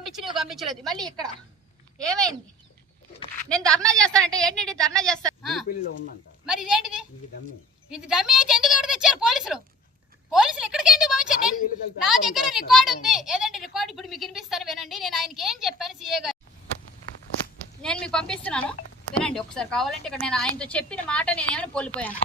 పంపించలేదు. మళ్ళీ ఇక్కడ ఏమైంది? నేను ధర్నా చేస్తానంటే ఏంటి ధర్నా చేస్తాను? మరి ఇదేంటిది? ఇది డమ్మీ అయితే ఎందుకు ఎవరు తెచ్చారు? పోలీసులు ఎక్కడికి ఎందుకు పంపించారు? నా దగ్గర రికార్డు ఉంది. ఏదండి రికార్డు? ఇప్పుడు మీకు వినిపిస్తాను, వినండి. నేను ఆయనకి ఏం చెప్పాను సీఏ గారు, నేను మీకు పంపిస్తున్నాను, వినండి ఒకసారి. కావాలంటే ఇక్కడ నేను ఆయనతో చెప్పిన మాట నేను ఏమైనా కోల్పోయాను.